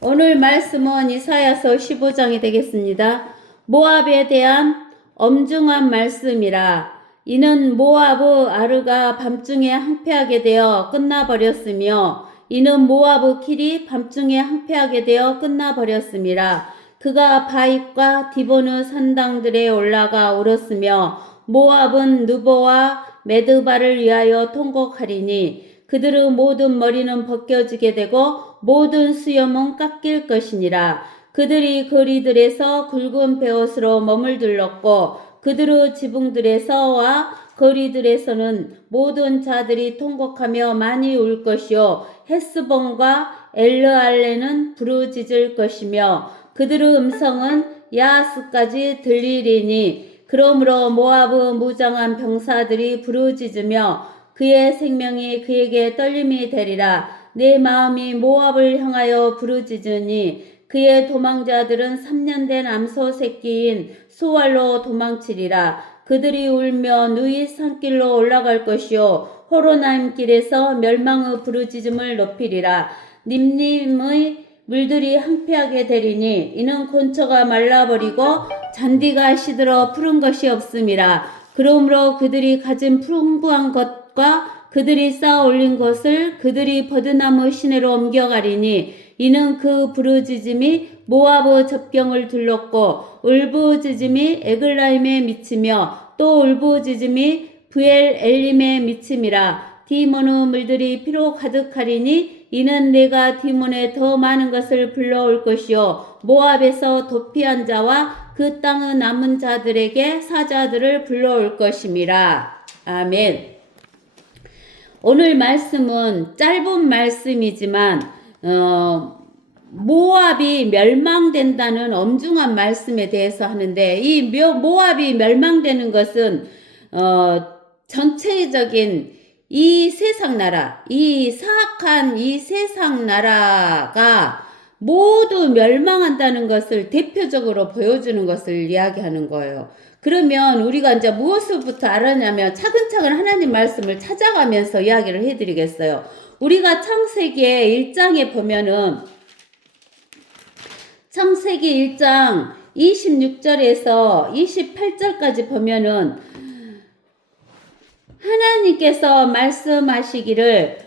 오늘 말씀은 이사야서 15장이 되겠습니다. 모압에 대한 엄중한 말씀이라. 이는 모압의 아르가 밤중에 항폐하게 되어 끝나버렸으며 이는 모압의 길이 밤중에 항폐하게 되어 끝나버렸음이라. 그가 바윗과 디본의 산당들에 올라가 울었으며 모압은 느보와 메드바를 위하여 통곡하리니 그들의 모든 머리는 벗겨지게 되고 모든 수염은 깎일 것이니라. 그들이 거리들에서 굵은 베옷으로 머물들렀고 그들의 지붕들에서와 거리들에서는 모든 자들이 통곡하며 많이 울 것이요 헤스본과 엘르알레는 부르짖을 것이며 그들의 음성은 야하스까지 들리리니 그러므로 모압의 무장한 병사들이 부르짖으며 그의 생명이 그에게 떨림이 되리라. 내 마음이 모압을 향하여 부르짖으니 그의 도망자들은 3년 된 암소 새끼인 수월로 도망치리라. 그들이 울며 누이 산길로 올라갈 것이요 호로나임 길에서 멸망의 부르짖음을 높이리라. 님님의 물들이 항폐하게 되리니 이는 곤처가 말라버리고 잔디가 시들어 푸른 것이 없음이라. 그러므로 그들이 가진 풍부한 것과 그들이 쌓아 올린 것을 그들이 버드나무 시내로 옮겨가리니 이는 그 부르짖음이 모압의 접경을 둘렀고 울부짖음이 에글라임에 미치며 또 울부짖음이 브엘 엘림에 미침이라. 디몬의 물들이 피로 가득하리니 이는 내가 디몬에 더 많은 것을 불러올 것이요 모압에서 도피한 자와 그 땅의 남은 자들에게 사자들을 불러올 것임이라. 아멘. 오늘 말씀은 짧은 말씀이지만 모압이 멸망된다는 엄중한 말씀에 대해서 하는데 이 모압이 멸망되는 것은 전체적인 이 세상 나라, 이 사악한 이 세상 나라가 모두 멸망한다는 것을 대표적으로 보여주는 것을 이야기하는 거예요. 그러면 우리가 이제 무엇을부터 알았냐면 차근차근 하나님 말씀을 찾아가면서 이야기를 해드리겠어요. 우리가 창세기 1장에 보면은 창세기 1장 26절에서 28절까지 보면은 하나님께서 말씀하시기를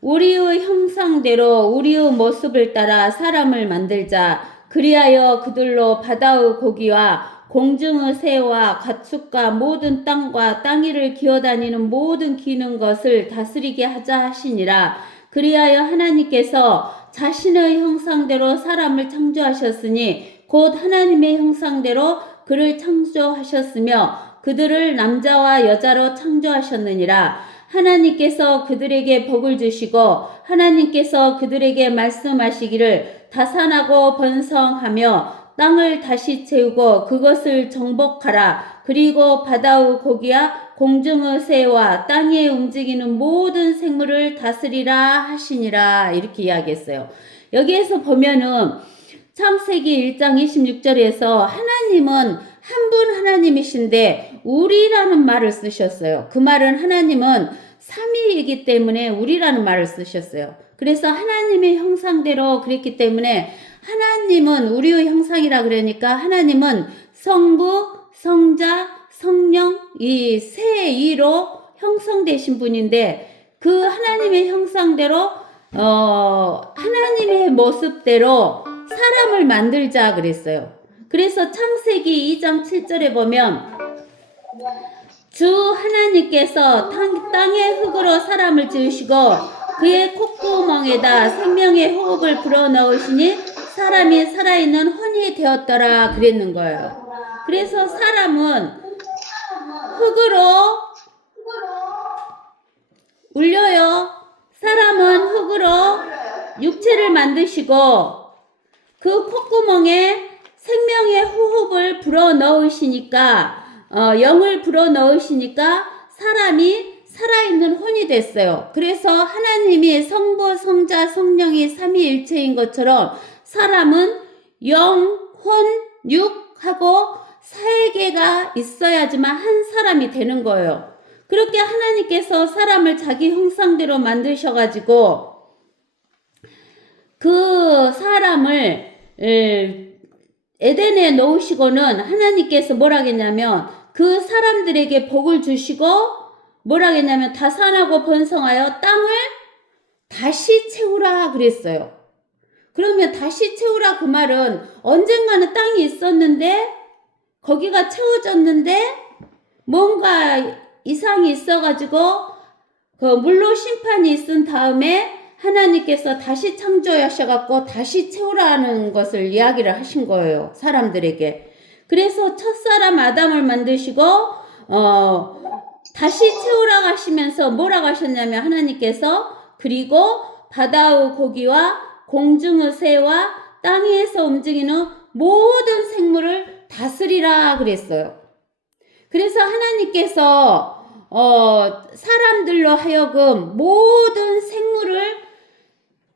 우리의 형상대로 우리의 모습을 따라 사람을 만들자. 그리하여 그들로 바다의 고기와 공중의 새와 가축과 모든 땅과 땅 위를 기어다니는 모든 기는 것을 다스리게 하자 하시니라. 그리하여 하나님께서 자신의 형상대로 사람을 창조하셨으니 곧 하나님의 형상대로 그를 창조하셨으며 그들을 남자와 여자로 창조하셨느니라. 하나님께서 그들에게 복을 주시고 하나님께서 그들에게 말씀하시기를 다산하고 번성하며 땅을 다시 채우고 그것을 정복하라. 그리고 바다의 고기와 공중의 새와 땅에 움직이는 모든 생물을 다스리라 하시니라. 이렇게 이야기했어요. 여기에서 보면은 창세기 1장 26절에서 하나님은 한 분 하나님이신데 우리라는 말을 쓰셨어요. 그 말은 하나님은 삼위이기 때문에 우리라는 말을 쓰셨어요. 그래서 하나님의 형상대로 그랬기 때문에 하나님은 우리의 형상이라 그러니까 하나님은 성부, 성자, 성령 이 세 이로 형성되신 분인데 그 하나님의 형상대로 하나님의 모습대로 사람을 만들자 그랬어요. 그래서 창세기 2장 7절에 보면 주 하나님께서 땅의 흙으로 사람을 지으시고 그의 콧구멍에다 생명의 호흡을 불어넣으시니 사람이 살아있는 혼이 되었더라 그랬는 거예요. 그래서 사람은 흙으로 울려요. 사람은 흙으로 육체를 만드시고 그 콧구멍에 생명의 호흡을 불어넣으시니까 영을 불어넣으시니까 사람이 살아있는 혼이 됐어요. 그래서 하나님이 성부, 성자, 성령이 삼위일체인 것처럼 사람은 영, 혼, 육하고 세 개가 있어야지만 한 사람이 되는 거예요. 그렇게 하나님께서 사람을 자기 형상대로 만드셔가지고 그 사람을 에덴에 놓으시고는 하나님께서 뭐라 하겠냐면 그 사람들에게 복을 주시고 뭐라 하겠냐면 다산하고 번성하여 땅을 다시 채우라 그랬어요. 그러면 다시 채우라 그 말은 언젠가는 땅이 있었는데 거기가 채워졌는데 뭔가 이상이 있어가지고 그 물로 심판이 있은 다음에 하나님께서 다시 창조하셔갖고 다시 채우라는 것을 이야기를 하신 거예요. 사람들에게. 그래서 첫사람 아담을 만드시고 다시 채우라고 하시면서 뭐라고 하셨냐면 하나님께서 그리고 바다의 고기와 공중의 새와 땅 위에서 움직이는 모든 생물을 다스리라 그랬어요. 그래서 하나님께서 사람들로 하여금 모든 생물을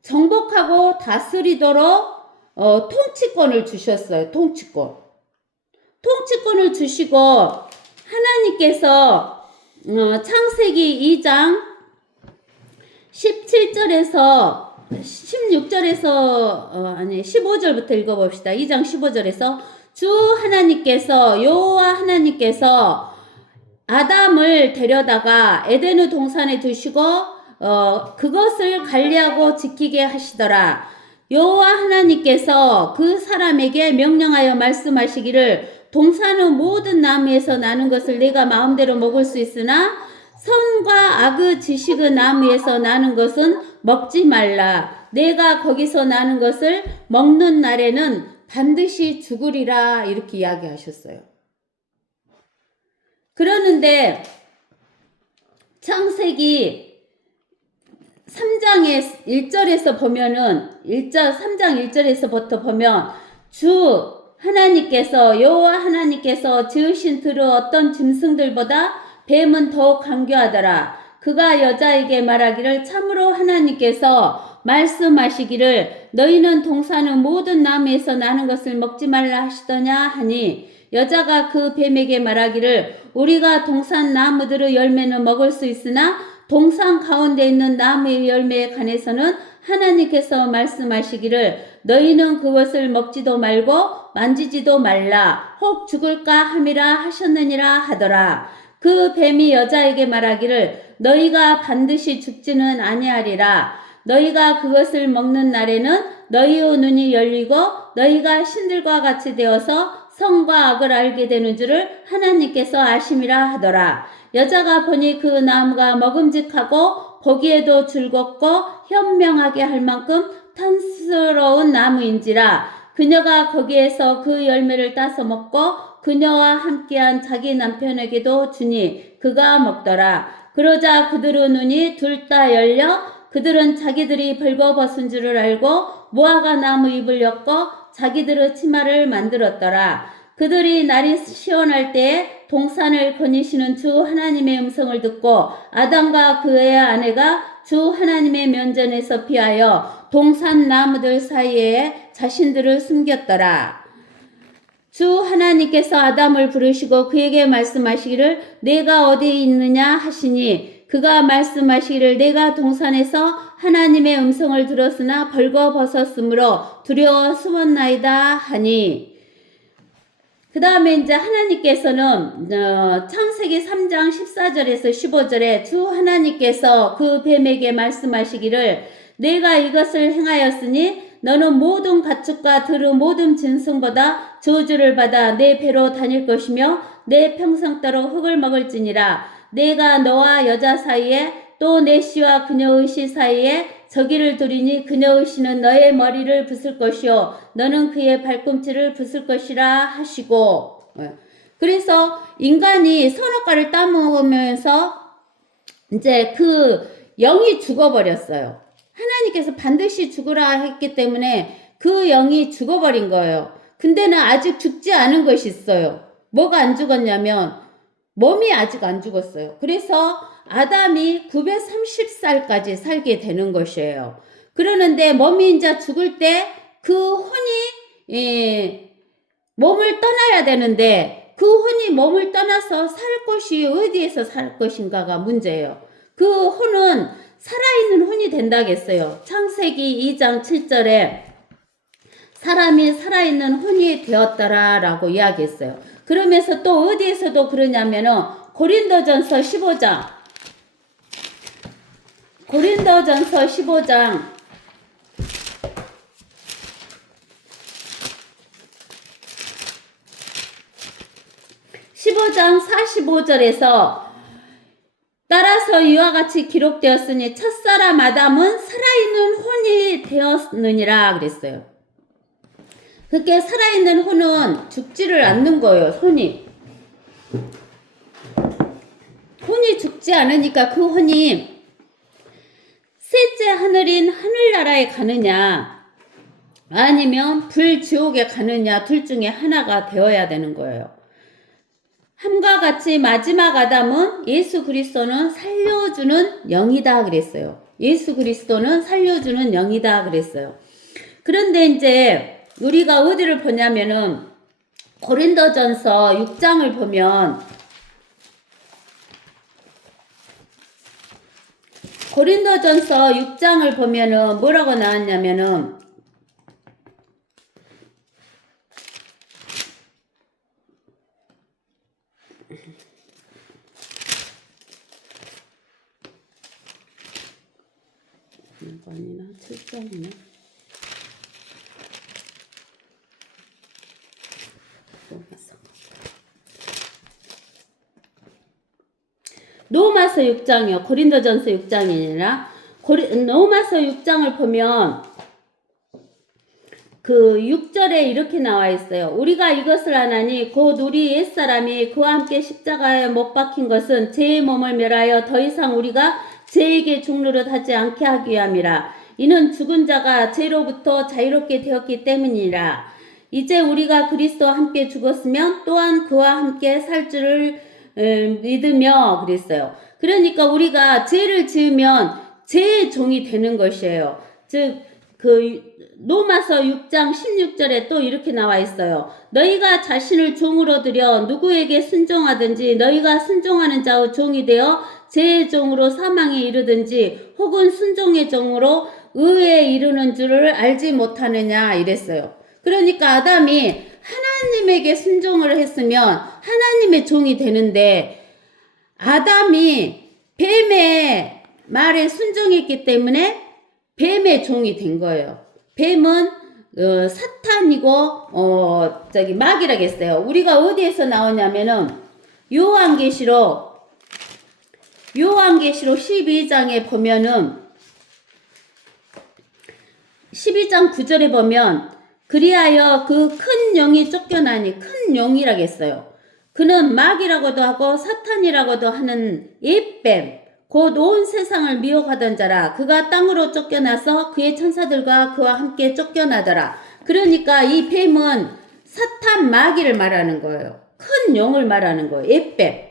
정복하고 다스리도록 통치권을 주셨어요. 통치권을 주시고 하나님께서 창세기 2장 17절에서 16절에서 15절부터 읽어봅시다. 2장 15절에서 주 하나님께서 여호와 하나님께서 아담을 데려다가 에덴의 동산에 두시고 그것을 관리하고 지키게 하시더라. 여호와 하나님께서 그 사람에게 명령하여 말씀하시기를 동산의 모든 나무에서 나는 것을 내가 마음대로 먹을 수 있으나 선과 악의 지식의 나무에서 나는 것은 먹지 말라. 내가 거기서 나는 것을 먹는 날에는 반드시 죽으리라. 이렇게 이야기하셨어요. 그러는데 창세기 3장의 1절에서 보면은 3장 1절에서부터 보면 주 하나님께서 여호와 하나님께서 지으신 들의 어떤 짐승들보다 뱀은 더욱 강교하더라. 그가 여자에게 말하기를 참으로 하나님께서 말씀하시기를 너희는 동산의 모든 나무에서 나는 것을 먹지 말라 하시더냐 하니 여자가 그 뱀에게 말하기를 우리가 동산 나무들의 열매는 먹을 수 있으나 동산 가운데 있는 나무의 열매에 관해서는 하나님께서 말씀하시기를 너희는 그것을 먹지도 말고 만지지도 말라 혹 죽을까 함이라 하셨느니라 하더라. 그 뱀이 여자에게 말하기를 너희가 반드시 죽지는 아니하리라. 너희가 그것을 먹는 날에는 너희의 눈이 열리고 너희가 신들과 같이 되어서 선과 악을 알게 되는 줄을 하나님께서 아심이라 하더라. 여자가 보니 그 나무가 먹음직하고 보기에도 즐겁고 현명하게 할 만큼 탐스러운 나무인지라. 그녀가 거기에서 그 열매를 따서 먹고 그녀와 함께한 자기 남편에게도 주니 그가 먹더라. 그러자 그들의 눈이 둘 다 열려 그들은 자기들이 벌거벗은 줄을 알고 무화과 나무 잎을 엮고 자기들의 치마를 만들었더라. 그들이 날이 시원할 때에 동산을 거니시는 주 하나님의 음성을 듣고 아담과 그의 아내가 주 하나님의 면전에서 피하여 동산 나무들 사이에 자신들을 숨겼더라. 주 하나님께서 아담을 부르시고 그에게 말씀하시기를 내가 어디 있느냐 하시니 그가 말씀하시기를 내가 동산에서 하나님의 음성을 들었으나 벌거벗었으므로 두려워 숨었나이다 하니 그 다음에 이제 하나님께서는 창세기 3장 14절에서 15절에 주 하나님께서 그 뱀에게 말씀하시기를 내가 이것을 행하였으니 너는 모든 가축과 들의 모든 짐승보다 저주를 받아 내 배로 다닐 것이며 내 평생도로 흙을 먹을지니라. 내가 너와 여자 사이에 또 내 씨와 그녀의 씨 사이에 저기를 두리니 그녀의 씨는 너의 머리를 부술 것이요 너는 그의 발꿈치를 부술 것이라 하시고. 그래서 인간이 선악과를 따먹으면서 이제 그 영이 죽어버렸어요. 하나님께서 반드시 죽으라 했기 때문에 그 영이 죽어버린 거예요. 근데는 아직 죽지 않은 것이 있어요. 뭐가 안 죽었냐면 몸이 아직 안 죽었어요. 그래서 아담이 930살까지 살게 되는 것이에요. 그러는데 몸이 이제 죽을 때 그 혼이 몸을 떠나야 되는데 그 혼이 몸을 떠나서 살 곳이 어디에서 살 것인가가 문제예요. 그 혼은 살아있는 혼이 된다겠어요. 창세기 2장 7절에 사람이 살아있는 혼이 되었더라 라고 이야기했어요. 그러면서 또 어디에서도 그러냐면은 고린도전서 15장 15장 45절에서 따라서 이와 같이 기록되었으니 첫사람 아담은 살아있는 혼이 되었느니라 그랬어요. 그렇게 살아있는 혼은 죽지를 않는 거예요. 혼이 죽지 않으니까 그 혼이 셋째 하늘인 하늘나라에 가느냐 아니면 불지옥에 가느냐 둘 중에 하나가 되어야 되는 거예요. 함과 같이 마지막 아담은 예수 그리스도는 살려주는 영이다 그랬어요. 예수 그리스도는 살려주는 영이다 그랬어요. 그런데 이제 우리가 어디를 보냐면은 고린도전서 6장을 보면 고린도전서 6장을 보면은 뭐라고 나왔냐면은 몇 번이나 7장이나 로마서 6장이요. 고린도전서 6장이 아니라 로마서 6장을 보면 그 6절에 이렇게 나와 있어요. 우리가 이것을 아나니 곧 우리 옛사람이 그와 함께 십자가에 못 박힌 것은 죄의 몸을 멸하여 더 이상 우리가 죄에게 죽노릇 하지 않게 하기 위함이라. 이는 죽은 자가 죄로부터 자유롭게 되었기 때문이라. 이제 우리가 그리스도와 함께 죽었으면 또한 그와 함께 살 줄을 믿으며 그랬어요. 그러니까 우리가 죄를 지으면 죄의 종이 되는 것이에요. 즉 로마서 6장 16절에 또 이렇게 나와 있어요. 너희가 자신을 종으로 들여 누구에게 순종하든지 너희가 순종하는 자의 종이 되어 죄의 종으로 사망에 이르든지 혹은 순종의 종으로 의에 이르는 줄을 알지 못하느냐 이랬어요. 그러니까 아담이 하나님에게 순종을 했으면 하나님의 종이 되는데 아담이 뱀의 말에 순종했기 때문에 뱀의 종이 된 거예요. 뱀은 사탄이고 마귀라고 했어요. 우리가 어디에서 나오냐면은 요한계시록 12장에 보면은 12장 9절에 보면 그리하여 그 큰 영이 쫓겨나니 큰 영이라고 했어요. 그는 마귀라고도 하고 사탄이라고도 하는 옛뱀 곧 온 세상을 미혹하던 자라. 그가 땅으로 쫓겨나서 그의 천사들과 그와 함께 쫓겨나더라. 그러니까 이 뱀은 사탄 마귀를 말하는 거예요. 큰 영을 말하는 거예요. 옛뱀.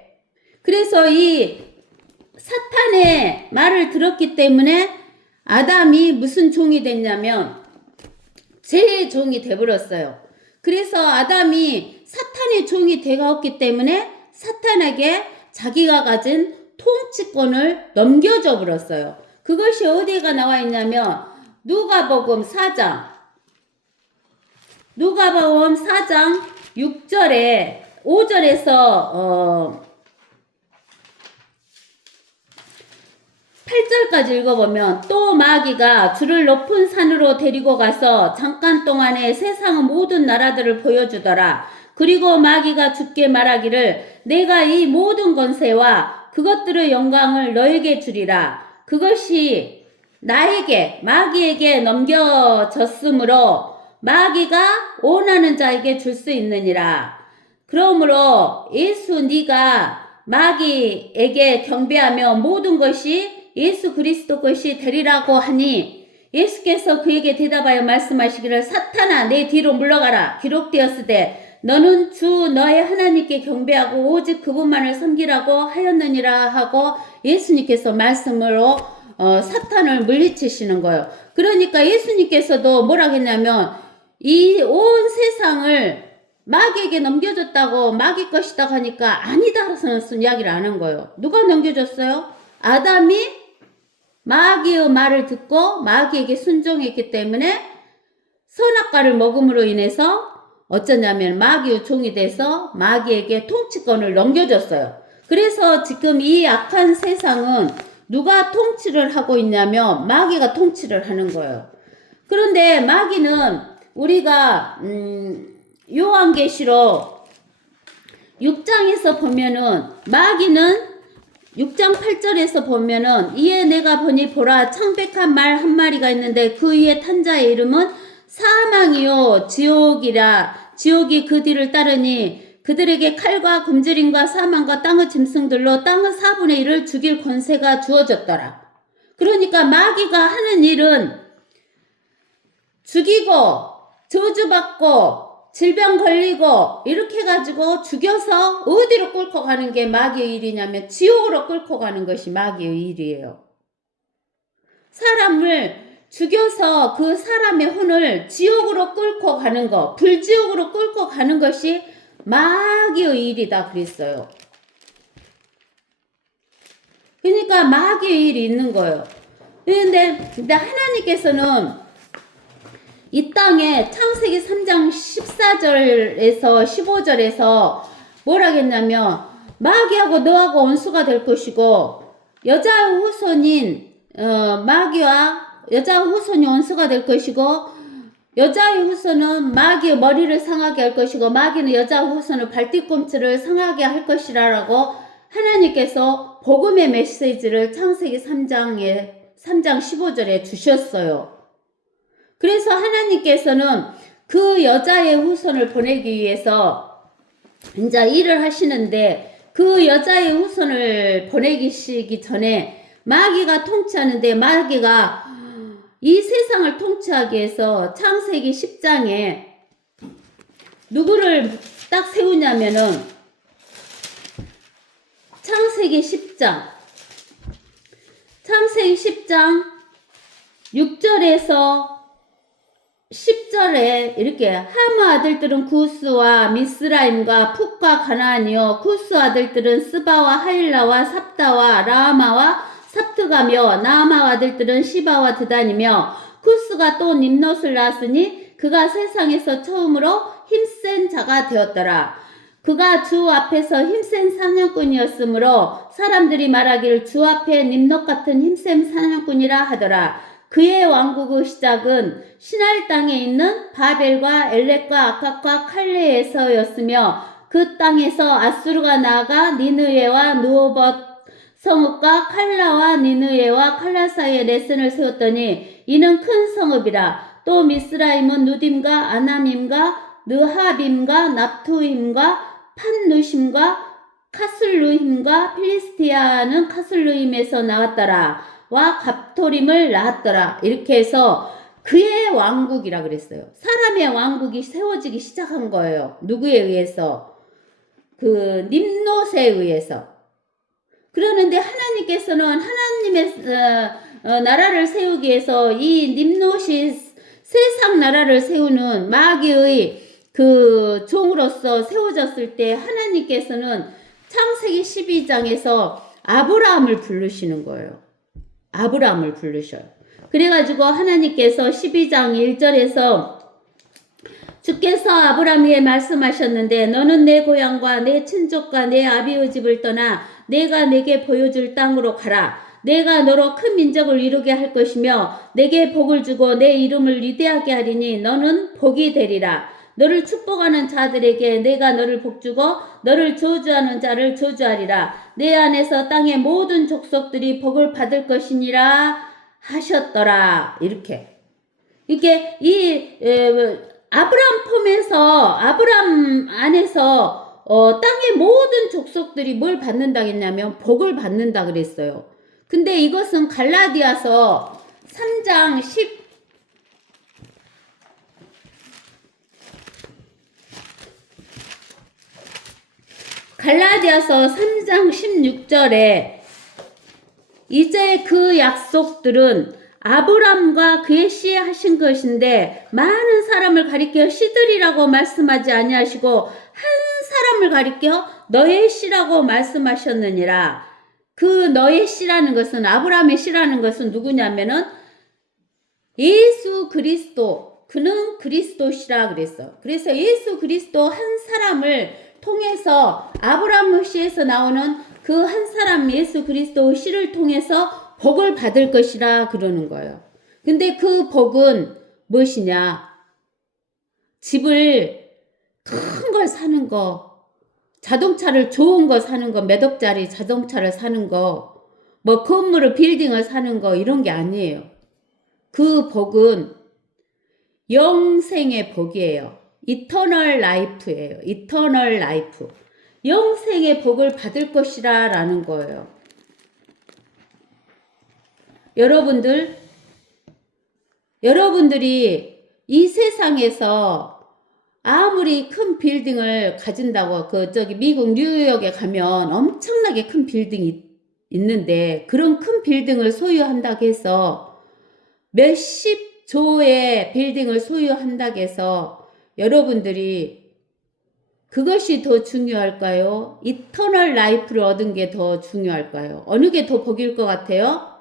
그래서 이 사탄의 말을 들었기 때문에 아담이 무슨 종이 됐냐면 죄의 종이 되버렸어요. 그래서 아담이 사탄의 종이 되었기 때문에 사탄에게 자기가 가진 통치권을 넘겨줘 버렸어요. 그것이 어디가 나와 있냐면 누가복음 4장 6절에 5절에서 8절까지 읽어보면 또 마귀가 주를 높은 산으로 데리고 가서 잠깐 동안에 세상의 모든 나라들을 보여주더라. 그리고 마귀가 주께 말하기를 내가 이 모든 권세와 그것들의 영광을 너에게 주리라. 그것이 나에게 마귀에게 넘겨졌으므로 마귀가 원하는 자에게 줄 수 있느니라. 그러므로 예수 네가 마귀에게 경배하며 모든 것이 예수 그리스도 것이 되리라고 하니 예수께서 그에게 대답하여 말씀하시기를 사탄아 내 뒤로 물러가라. 기록되었으되 너는 주 너의 하나님께 경배하고 오직 그분만을 섬기라고 하였느니라 하고 예수님께서 말씀으로 사탄을 물리치시는 거예요. 그러니까 예수님께서도 뭐라고 했냐면 이 온 세상을 마귀에게 넘겨줬다고 마귀 것이다 하니까 아니다라서는 이야기를 안 한 거예요. 누가 넘겨줬어요? 아담이 마귀의 말을 듣고 마귀에게 순종했기 때문에 선악과를 먹음으로 인해서 어쩌냐면 마귀의 종이 돼서 마귀에게 통치권을 넘겨줬어요. 그래서 지금 이 악한 세상은 누가 통치를 하고 있냐면 마귀가 통치를 하는 거예요. 그런데 마귀는 우리가 요한계시록 6장에서 보면은 마귀는 6장 8절에서 보면은 이에 내가 보니 보라 창백한 말 한 마리가 있는데 그 위에 탄 자의 이름은 사망이요 지옥이라. 지옥이 그 뒤를 따르니 그들에게 칼과 굶주림과 사망과 땅의 짐승들로 땅의 4분의 1을 죽일 권세가 주어졌더라. 그러니까 마귀가 하는 일은 죽이고 저주받고 질병 걸리고 이렇게 해가지고 죽여서 어디로 끌고 가는 게 마귀의 일이냐면 지옥으로 끌고 가는 것이 마귀의 일이에요. 사람을 죽여서 그 사람의 혼을 지옥으로 끌고 가는 거, 불지옥으로 끌고 가는 것이 마귀의 일이다 그랬어요. 그러니까 마귀의 일이 있는 거예요. 근데 하나님께서는 이 땅에 창세기 3장 14절에서 15절에서 뭐라겠냐면 마귀하고 너하고 원수가 될 것이고 여자의 후손인 마귀와 여자의 후손이 원수가 될 것이고 여자의 후손은 마귀의 머리를 상하게 할 것이고 마귀는 여자의 후손을 발뒤꿈치를 상하게 할 것이라고 하나님께서 복음의 메시지를 창세기 3장 15절에 주셨어요. 그래서 하나님께서는 그 여자의 후손을 보내기 위해서 이제 일을 하시는데 그 여자의 후손을 보내기 전에 마귀가 통치하는데 마귀가 이 세상을 통치하기 위해서 창세기 10장에 누구를 딱 세우냐면은 창세기 10장 6절에서 10절에 이렇게 하무 아들들은 구스와 미스라임과 풋과 가나안이요 구스 아들들은 스바와 하일라와 삽다와 라마와 삽트가며 나아마 아들들은 시바와 드단이며 구스가 또 님롯을 낳았으니 그가 세상에서 처음으로 힘센 자가 되었더라. 그가 주 앞에서 힘센 사냥꾼이었으므로 사람들이 말하기를 주 앞에 님롯 같은 힘센 사냥꾼이라 하더라. 그의 왕국의 시작은 시날 땅에 있는 바벨과 엘렉과 아캅과 칼레에서였으며 그 땅에서 아수르가 나아가 니느웨와 느오벗 성읍과 칼라와 니느웨와 칼라 사이에 레센을 세웠더니 이는 큰 성읍이라. 또 미스라임은 누딤과 아나밈과 느하빔과 납투임과 판누심과 카슬루힘과 필리스티아는 카슬루임에서 나왔더라. 와 갑토림을 낳았더라. 이렇게 해서 그의 왕국이라 그랬어요. 사람의 왕국이 세워지기 시작한 거예요. 누구에 의해서? 그 님롯에 의해서. 그러는데 하나님께서는 하나님의 나라를 세우기 위해서 이 님롯이 세상 나라를 세우는 마귀의 그 종으로서 세워졌을 때 하나님께서는 창세기 12장에서 아브라함을 부르시는 거예요. 아브라함을 부르셔요. 그래가지고 하나님께서 12장 1절에서 주께서 아브라함에게 말씀하셨는데 너는 내 고향과 내 친족과 내 아비의 집을 떠나 내가 내게 보여줄 땅으로 가라. 내가 너로 큰 민족을 이루게 할 것이며 내게 복을 주고 내 이름을 위대하게 하리니 너는 복이 되리라. 너를 축복하는 자들에게 내가 너를 복주고 너를 저주하는 자를 저주하리라. 내 안에서 땅의 모든 족속들이 복을 받을 것이니라 하셨더라. 이렇게. 이게 아브라함 폼에서 아브라함 안에서 땅의 모든 족속들이 뭘 받는다 했냐면 복을 받는다 그랬어요. 근데 이것은 갈라디아서 3장 16절에 이제 그 약속들은 아브람과 그의 씨에 하신 것인데 많은 사람을 가리켜 씨들이라고 말씀하지 아니하시고 한 사람을 가리켜 너의 씨라고 말씀하셨느니라. 그 너의 씨라는 것은, 아브라함의 씨라는 것은 누구냐면은 예수 그리스도, 그는 그리스도시라 그랬어. 그래서 예수 그리스도 한 사람을 통해서, 아브라함의 씨에서 나오는 그 한 사람 예수 그리스도의 씨를 통해서 복을 받을 것이라 그러는 거예요. 근데 그 복은 무엇이냐? 집을 큰 걸 사는 거, 자동차를 좋은 거 사는 거, 몇 억짜리 자동차를 사는 거, 뭐 건물을 빌딩을 사는 거, 이런 게 아니에요. 그 복은 영생의 복이에요. 이터널 라이프예요. 이터널 라이프. 영생의 복을 받을 것이라 라는 거예요. 여러분들이 이 세상에서 아무리 큰 빌딩을 가진다고, 미국 뉴욕에 가면 엄청나게 큰 빌딩이 있는데, 그런 큰 빌딩을 소유한다고 해서, 몇십 조의 빌딩을 소유한다고 해서, 여러분들이 그것이 더 중요할까요? 이터널 라이프를 얻은 게 더 중요할까요? 어느 게 더 복일 것 같아요?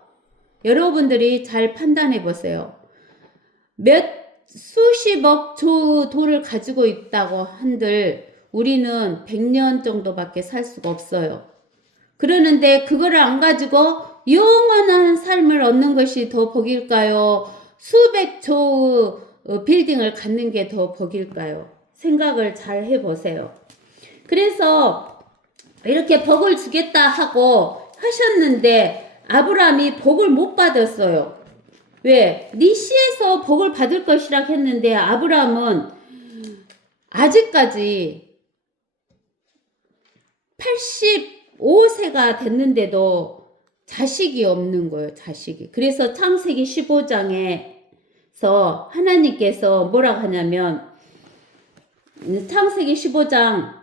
여러분들이 잘 판단해 보세요. 수십억 조 돈을 가지고 있다고 한들 우리는 100년 정도밖에 살 수가 없어요. 그러는데 그거를 안 가지고 영원한 삶을 얻는 것이 더 복일까요? 수백 조 빌딩을 갖는 게 더 복일까요? 생각을 잘 해보세요. 그래서 이렇게 복을 주겠다 하고 하셨는데 아브라함이 복을 못 받았어요. 왜? 네 씨에서 복을 받을 것이라 했는데 아브라함은 아직까지 85세가 됐는데도 자식이 없는 거예요. 자식이. 그래서 창세기 15장에서 하나님께서 뭐라고 하냐면, 창세기 15장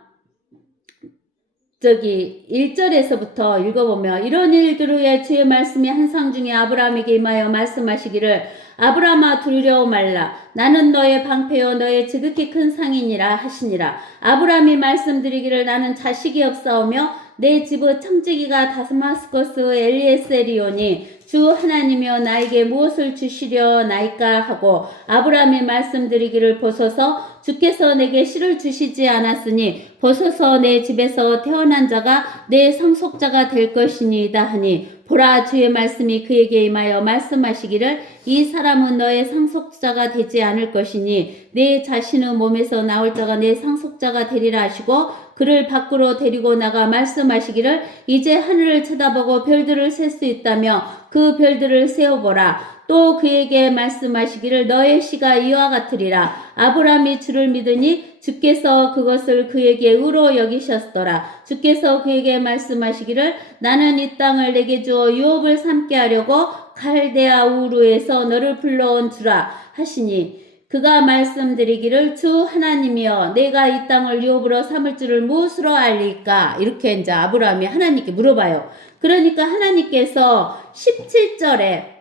1절에서부터 읽어보면, 이런 일들 후에 주의 말씀이 한상 중에 아브라함에게 임하여 말씀하시기를, 아브라함아 두려워 말라. 나는 너의 방패요 너의 지극히 큰 상이니라 하시니라. 아브라함이 말씀드리기를, 나는 자식이 없사오며 내 집의 청지기가 다마스커스 엘리에셀이오니 주 하나님이여 나에게 무엇을 주시려 나이까 하고, 아브라함이 말씀드리기를, 보소서 주께서 내게 씨를 주시지 않았으니 보소서 내 집에서 태어난 자가 내 상속자가 될 것이니이다 하니, 보라 주의 말씀이 그에게 임하여 말씀하시기를, 이 사람은 너의 상속자가 되지 않을 것이니 내 자신의 몸에서 나올 자가 내 상속자가 되리라 하시고, 그를 밖으로 데리고 나가 말씀하시기를, 이제 하늘을 쳐다보고 별들을 셀 수 있다며 그 별들을 세어보라. 또 그에게 말씀하시기를, 너의 씨가 이와 같으리라. 아브라함이 주를 믿으니 주께서 그것을 그에게 의로 여기셨더라. 주께서 그에게 말씀하시기를, 나는 이 땅을 내게 주어 유업을 삼게 하려고 갈대아 우르에서 너를 불러온 주라 하시니, 그가 말씀드리기를, 주 하나님이여 내가 이 땅을 유업으로 삼을 줄을 무엇으로 알리까? 이렇게 이제 아브라함이 하나님께 물어봐요. 그러니까 하나님께서 17절에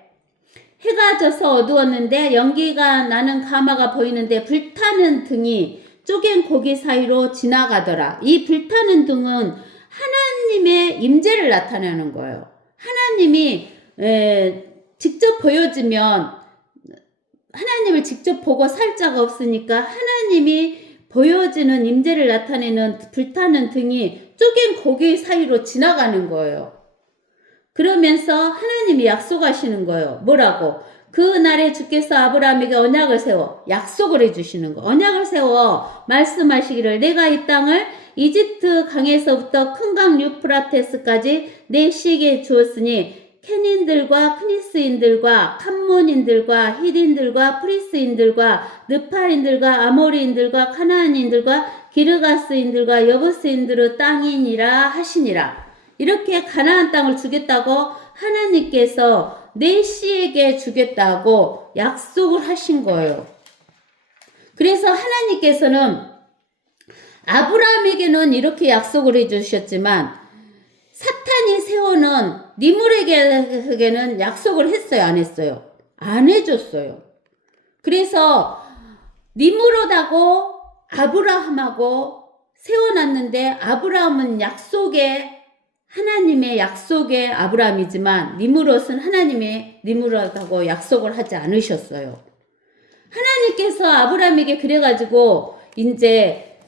해가 져서 어두웠는데 연기가 나는 가마가 보이는데 불타는 등이 쪼갠 고기 사이로 지나가더라. 이 불타는 등은 하나님의 임재를 나타내는 거예요. 하나님이 직접 보여주면, 하나님을 직접 보고 살 자가 없으니까 하나님이 보여지는 임재를 나타내는 불타는 등이 쪼갠 고기 사이로 지나가는 거예요. 그러면서 하나님이 약속하시는 거예요. 뭐라고? 그 날에 주께서 아브라함에게 언약을 세워, 약속을 해주시는 거. 언약을 세워 말씀하시기를, 내가 이 땅을 이집트 강에서부터 큰 강 유프라테스까지 내 씨에게 주었으니 케닌들과 크니스인들과 캄몬인들과 히린들과 프리스인들과 느파인들과 아모리인들과 카나안인들과 기르가스인들과 여부스인들의 땅이니라 하시니라. 이렇게 가나안 땅을 주겠다고 하나님께서 내 씨에게 주겠다고 약속을 하신 거예요. 그래서 하나님께서는 아브라함에게는 이렇게 약속을 해주셨지만 사탄이 세워놓은 니물에게는 약속을 했어요, 안 했어요? 안 해줬어요. 그래서 니무롯하고 아브라함하고 세워놨는데 아브라함은 약속에 하나님의 약속의 아브라함이지만 니므롯은 하나님의 니므롯하고 약속을 하지 않으셨어요. 하나님께서 아브라함에게 그래가지고 이제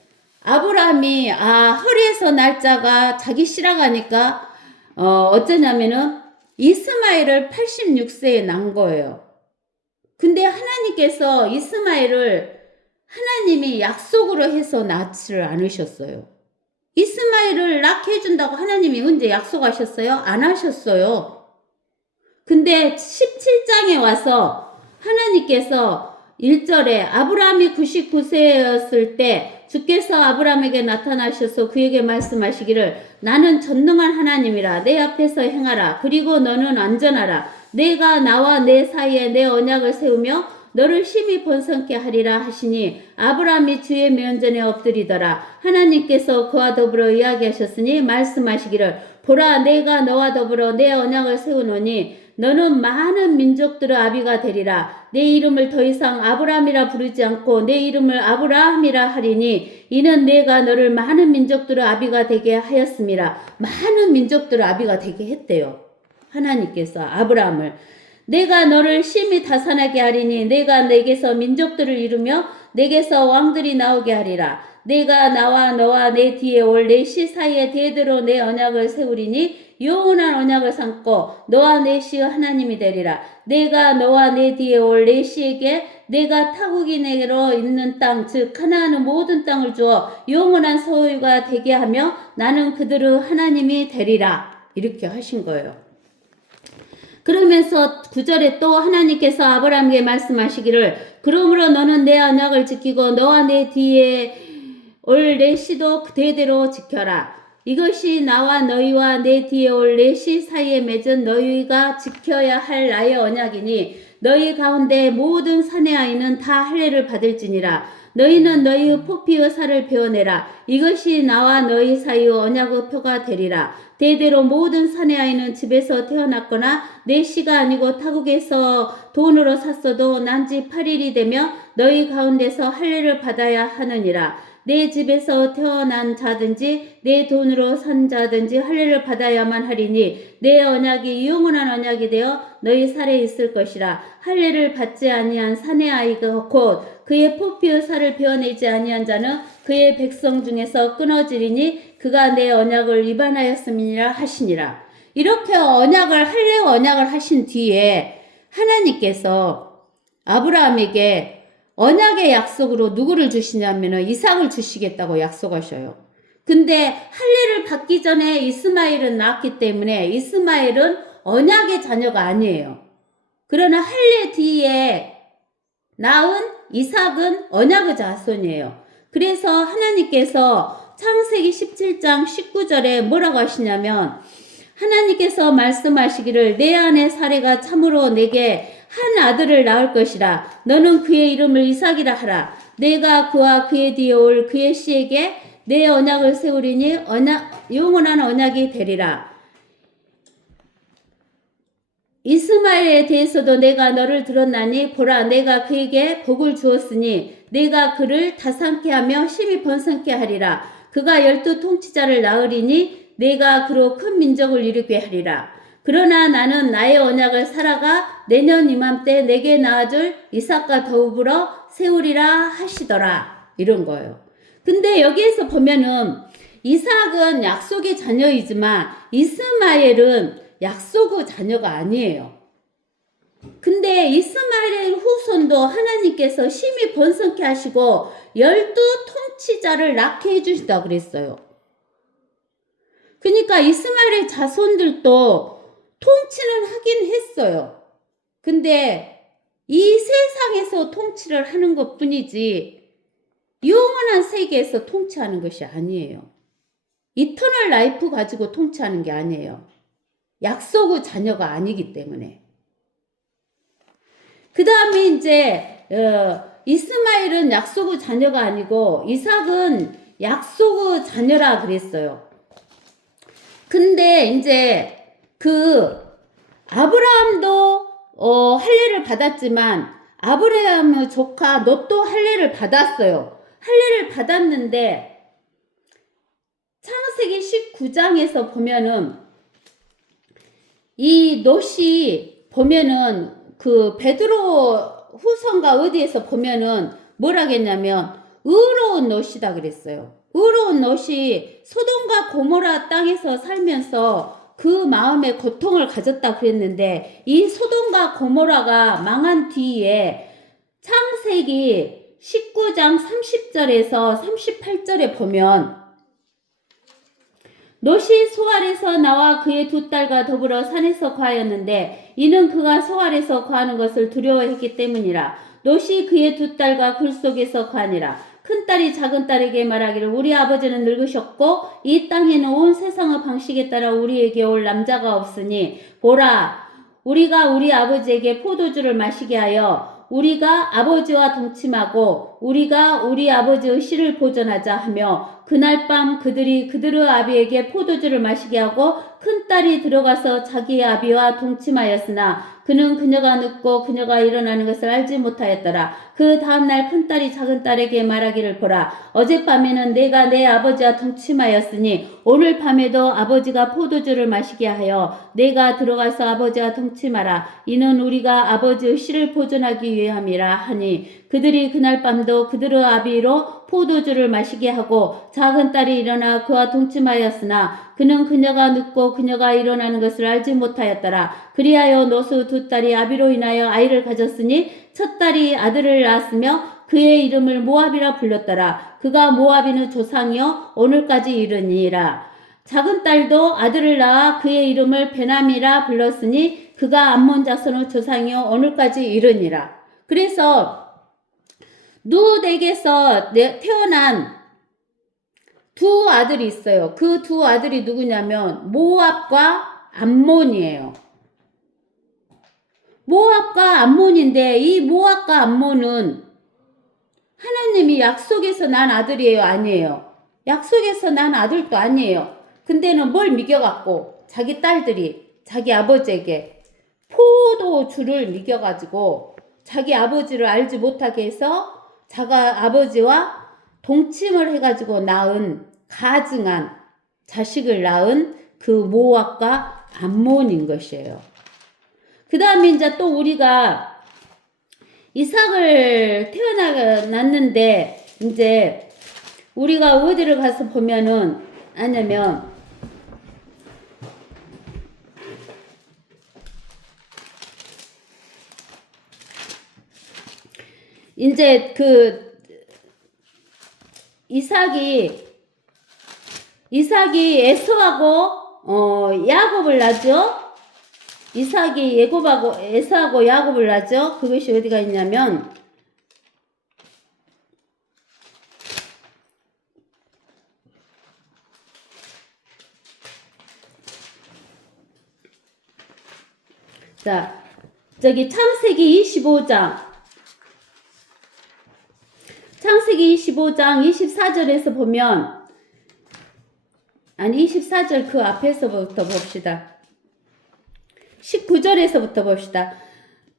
아브라함이 허리에서 날짜가 자기 실어가니까 어쩌냐면은 이스마엘을 86세에 낳은 거예요. 근데 하나님께서 이스마엘을 하나님이 약속으로 해서 낳지를 않으셨어요. 이스마엘을 낳게 해준다고 하나님이 언제 약속하셨어요? 안 하셨어요. 근데 17장에 와서 하나님께서 1절에 아브라함이 99세였을 때 주께서 아브라함에게 나타나셔서 그에게 말씀하시기를 나는 전능한 하나님이라 내 앞에서 행하라. 그리고 너는 안전하라. 내가 나와 내 사이에 내 언약을 세우며 너를 심히 번성케 하리라 하시니 아브라함이 주의 면전에 엎드리더라. 하나님께서 그와 더불어 이야기하셨으니 말씀하시기를 보라 내가 너와 더불어 내 언약을 세우노니 너는 많은 민족들의 아비가 되리라. 내 이름을 더 이상 아브라함이라 부르지 않고 내 이름을 아브라함이라 하리니 이는 내가 너를 많은 민족들의 아비가 되게 하였음이라. 많은 민족들의 아비가 되게 했대요. 하나님께서 아브라함을 내가 너를 심히 다산하게 하리니 내가 내게서 민족들을 이루며 내게서 왕들이 나오게 하리라. 내가 나와 너와 내 뒤에 올 내 씨 사이에 대대로 내 언약을 세우리니 영원한 언약을 삼고 너와 내 씨의 하나님이 되리라. 내가 너와 내 뒤에 올 내 씨에게 내가 타국인에게로 있는 땅 즉 가나안의 모든 땅을 주어 영원한 소유가 되게 하며 나는 그들의 하나님이 되리라. 이렇게 하신 거예요. 그러면서 9절에 또 하나님께서 아브라함에게 말씀하시기를 그러므로 너는 내 언약을 지키고 너와 내 뒤에 올 내 씨도 대대로 지켜라. 이것이 나와 너희와 내 뒤에 올 내 씨 사이에 맺은 너희가 지켜야 할 나의 언약이니 너희 가운데 모든 사내 아이는 다 할례를 받을지니라. 너희는 너희의 포피의 살을 베어내라. 이것이 나와 너희 사이의 언약의 표가 되리라. 대대로 모든 사내 아이는 집에서 태어났거나 내 씨가 아니고 타국에서 돈으로 샀어도 난지 8일이 되며 너희 가운데서 할례를 받아야 하느니라. 내 집에서 태어난 자든지 내 돈으로 산 자든지 할례를 받아야만 하리니 내 언약이 영원한 언약이 되어 너희 살에 있을 것이라. 할례를 받지 아니한 사내 아이가 곧 그의 포피의 살을 베어내지 아니한 자는 그의 백성 중에서 끊어지리니 그가 내 언약을 위반하였음이니라 하시니라. 이렇게 할례 언약을 하신 뒤에 하나님께서 아브라함에게 언약의 약속으로 누구를 주시냐면 이삭을 주시겠다고 약속하셔요. 근데 할례를 받기 전에 이스마엘은 낳았기 때문에 이스마엘은 언약의 자녀가 아니에요. 그러나 할례 뒤에 낳은 이삭은 언약의 자손이에요. 그래서 하나님께서 창세기 17장 19절에 뭐라고 하시냐면 하나님께서 말씀하시기를 내 안에 사례가 참으로 내게 한 아들을 낳을 것이라. 너는 그의 이름을 이삭이라 하라. 내가 그와 그의 뒤에 올 그의 씨에게 내 언약을 세우리니 영원한 언약이 되리라. 이스마엘에 대해서도 내가 너를 들었나니 보라 내가 그에게 복을 주었으니 내가 그를 다산케 하며 심히 번성케 하리라. 그가 12 통치자를 낳으리니 내가 그로 큰 민족을 이루게 하리라. 그러나 나는 나의 언약을 살아가 내년 이맘때 내게 낳아줄 이삭과 더불어 세우리라 하시더라. 이런 거예요. 근데 여기에서 보면은 이삭은 약속의 자녀이지만 이스마엘은 약속의 자녀가 아니에요. 근데 이스마엘의 후손도 하나님께서 심히 번성케 하시고 12 통치자를 낳게 해주시다 그랬어요. 그러니까 이스마엘의 자손들도 통치는 하긴 했어요. 근데 이 세상에서 통치를 하는 것 뿐이지 영원한 세계에서 통치하는 것이 아니에요. 이터널 라이프 가지고 통치하는 게 아니에요. 약속의 자녀가 아니기 때문에. 그 다음에 이제 이스마엘은 약속의 자녀가 아니고 이삭은 약속의 자녀라 그랬어요. 근데 이제 아브라함도 할례를 받았지만 아브라함의 조카 롯도 할례를 받았어요. 할례를 받았는데 창세기 19장에서 보면은 이 롯이 보면은 그 베드로 후서인가 어디에서 보면은 뭐라겠냐면 의로운 롯이다 그랬어요. 의로운 롯이 소돔과 고모라 땅에서 살면서 그 마음에 고통을 가졌다 그랬는데, 이 소돔과 고모라가 망한 뒤에 창세기 19장 30절에서 38절에 보면 롯이 소알에서 나와 그의 두 딸과 더불어 산에서 거하였는데 이는 그가 소알에서 거하는 것을 두려워했기 때문이라. 롯이 그의 두 딸과 굴 속에서 거하니라. 큰딸이 작은딸에게 말하기를 우리 아버지는 늙으셨고 이 땅에는 온 세상의 방식에 따라 우리에게 올 남자가 없으니 보라, 우리가 우리 아버지에게 포도주를 마시게 하여 우리가 아버지와 동침하고 우리가 우리 아버지의 씨를 보존하자 하며, 그날 밤 그들이 그들의 아비에게 포도주를 마시게 하고 큰딸이 들어가서 자기의 아비와 동침하였으나 그는 그녀가 눕고 그녀가 일어나는 것을 알지 못하였더라. 그 다음날 큰딸이 작은딸에게 말하기를 보라, 어젯밤에는 내가 내 아버지와 동침하였으니 오늘 밤에도 아버지가 포도주를 마시게 하여 내가 들어가서 아버지와 동침하라. 이는 우리가 아버지의 씨를 보존하기 위함이라 하니, 그들이 그날 밤도 그들의 아비로 포도주를 마시게 하고 작은딸이 일어나 그와 동침하였으나 그는 그녀가 눕고 그녀가 일어나는 것을 알지 못하였더라. 그리하여 롯의 두 딸이 아비로 인하여 아이를 가졌으니 첫 딸이 아들을 낳았으며 그의 이름을 모압이라 불렀더라. 그가 모압인의 조상이요 오늘까지 이르니라. 작은 딸도 아들을 낳아 그의 이름을 베남이라 불렀으니 그가 암몬 자손의 조상이요 오늘까지 이르니라. 그래서 룻에게서 태어난 두 아들이 있어요. 그 두 아들이 누구냐면 모압과 암몬이에요. 모압과 암몬인데 이 모압과 암몬은 하나님이 약속에서 난 아들이에요? 아니에요. 약속에서 난 아들도 아니에요. 근데는 뭘 미겨갖고 자기 딸들이 자기 아버지에게 포도주를 미겨가지고 자기 아버지를 알지 못하게 해서 자가 아버지와 동침을 해가지고 낳은 가증한 자식을 낳은 그 모압과 암몬인 것이에요. 그 다음에 이제 또 우리가 이삭을 태어났는데 이제 우리가 어디를 가서 보면은 아냐면 이제 그 이삭이 에서하고 야곱을 낳죠. 이삭이 에서하고 야곱을 낳죠. 그것이 어디가 있냐면 자, 저기 창세기 25장 24절에서 보면, 아니 24절 그 앞에서부터 봅시다. 19절에서부터 봅시다.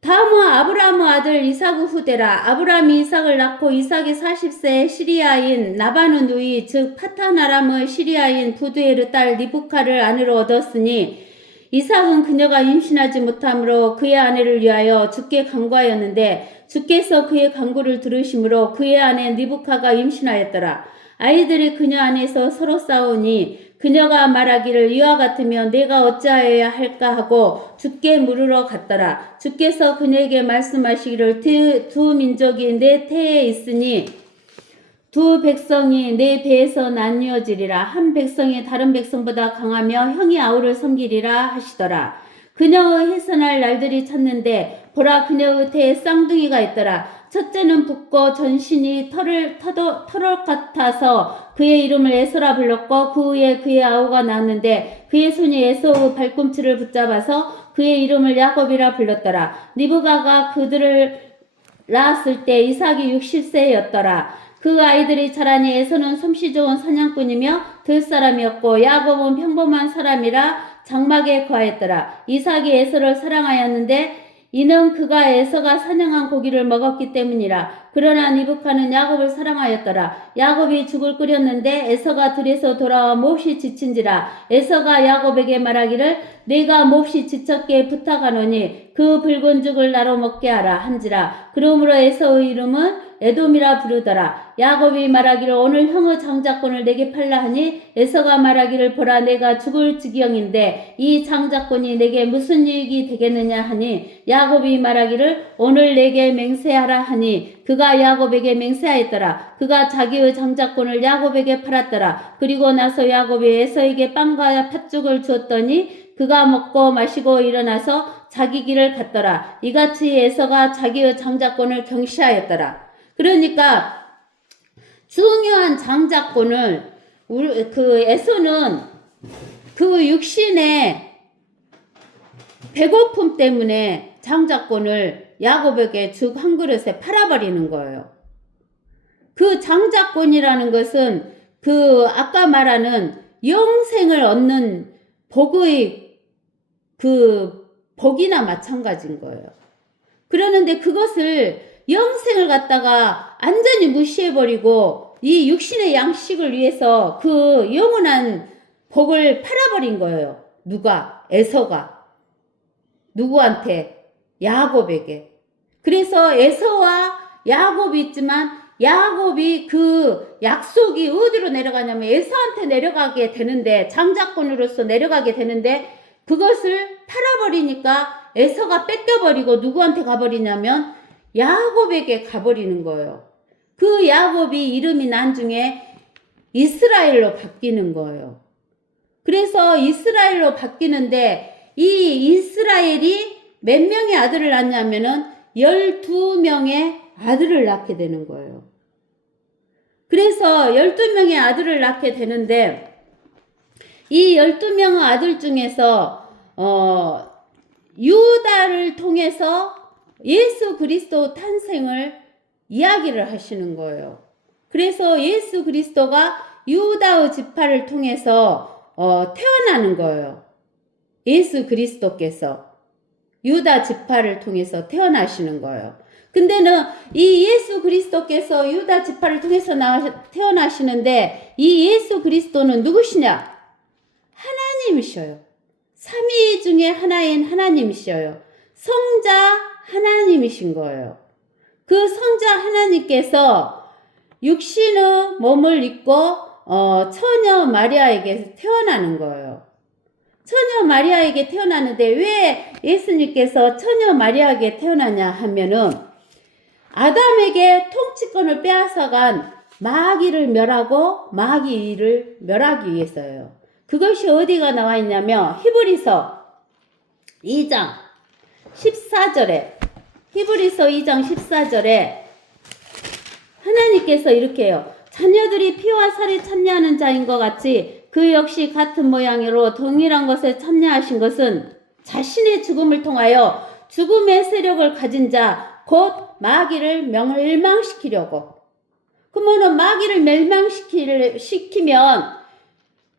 다음은 아브라함의 아들 이삭의 후대라. 아브라함이 이삭을 낳고 이삭이 40세에 시리아인 나반의 누이 즉 파탄아람의 시리아인 부두엘의 딸 리브카를 아내로 얻었으니, 이삭은 그녀가 임신하지 못하므로 그의 아내를 위하여 주께 간구하였는데 주께서 그의 간구를 들으심으로 그의 아내 리브카가 임신하였더라. 아이들이 그녀 안에서 서로 싸우니 그녀가 말하기를 이와 같으면 내가 어찌하여야 할까 하고 주께 물으러 갔더라. 주께서 그녀에게 말씀하시기를 두 민족이 내 태에 있으니 두 백성이 내 배에서 나뉘어지리라. 한 백성이 다른 백성보다 강하며 형이 아우를 섬기리라 하시더라. 그녀의 해산할 날들이 찼는데 보라, 그녀의 태에 쌍둥이가 있더라. 첫째는 붓고 전신이 털옷 같아서 그의 이름을 에서라 불렀고 그 후에 그의 아우가 낳았는데 그의 손이 에서의 발꿈치를 붙잡아서 그의 이름을 야곱이라 불렀더라. 리브가가 그들을 낳았을 때 이삭이 60세였더라. 그 아이들이 자라니 에서는 솜씨 좋은 사냥꾼이며 들사람이었고 야곱은 평범한 사람이라 장막에 거하였더라. 이삭이 에서를 사랑하였는데 이는 그가 에서가 사냥한 고기를 먹었기 때문이라. 그러나 리브카는 야곱을 사랑하였더라. 야곱이 죽을 끓였는데 에서가 들에서 돌아와 몹시 지친지라. 에서가 야곱에게 말하기를 내가 몹시 지쳤게 부탁하노니 그 붉은 죽을 나로 먹게 하라 한지라. 그러므로 에서의 이름은 에돔이라 부르더라. 야곱이 말하기를 오늘 형의 장자권을 내게 팔라 하니 에서가 말하기를 보라 내가 죽을 지경인데 이 장자권이 내게 무슨 유익이 되겠느냐 하니 야곱이 말하기를 오늘 내게 맹세하라 하니 그가 야곱에게 맹세하였더라. 그가 자기의 장자권을 야곱에게 팔았더라. 그리고 나서 야곱이 에서에게 빵과 팥죽을 주었더니 그가 먹고 마시고 일어나서 자기 길을 갔더라. 이같이 에서가 자기의 장자권을 경시하였더라. 그러니까 중요한 장자권을 그 에서는 그 육신의 배고픔 때문에 장자권을 야곱에게 죽 한 그릇에 팔아버리는 거예요. 그 장자권이라는 것은 그 아까 말하는 영생을 얻는 복의 그 복이나 마찬가지인 거예요. 그러는데 그것을 영생을 갖다가 완전히 무시해버리고 이 육신의 양식을 위해서 그 영원한 복을 팔아버린 거예요. 누가? 에서가. 누구한테? 야곱에게. 그래서 에서와 야곱이 있지만 야곱이 그 약속이 어디로 내려가냐면 에서한테 내려가게 되는데 장자권으로서 내려가게 되는데 그것을 팔아버리니까 에서가 뺏겨버리고 누구한테 가버리냐면 야곱에게 가버리는 거예요. 그 야곱이 이름이 나중에 이스라엘로 바뀌는 거예요. 그래서 이스라엘로 바뀌는데 이 이스라엘이 몇 명의 아들을 낳냐면은 12명의 아들을 낳게 되는 거예요. 그래서 12명의 아들을 낳게 되는데 이 12명의 아들 중에서 유다를 통해서 예수 그리스도 탄생을 이야기를 하시는 거예요. 그래서 예수 그리스도가 유다의 지파를 통해서 태어나는 거예요. 예수 그리스도께서 유다 지파를 통해서 태어나시는 거예요. 근데는 이 예수 그리스도께서 유다 지파를 통해서 태어나시는데 이 예수 그리스도는 누구시냐? 하나님이셔요. 삼위 중에 하나인 하나님이셔요. 성자 하나님이신 거예요. 그 성자 하나님께서 육신의 몸을 입고 처녀 마리아에게 태어나는 거예요. 처녀 마리아에게 태어나는데 왜 예수님께서 처녀 마리아에게 태어나냐 하면은 아담에게 통치권을 빼앗아간 마귀를 멸하고 마귀를 멸하기 위해서예요. 그것이 어디가 나와 있냐면 히브리서 2장 14절에 히브리서 2장 14절에 하나님께서 이렇게 해요. 자녀들이 피와 살에 참여하는 자인 것 같이 그 역시 같은 모양으로 동일한 것에 참여하신 것은 자신의 죽음을 통하여 죽음의 세력을 가진 자 곧 마귀를 멸망시키려고. 그러면 마귀를 멸망시키면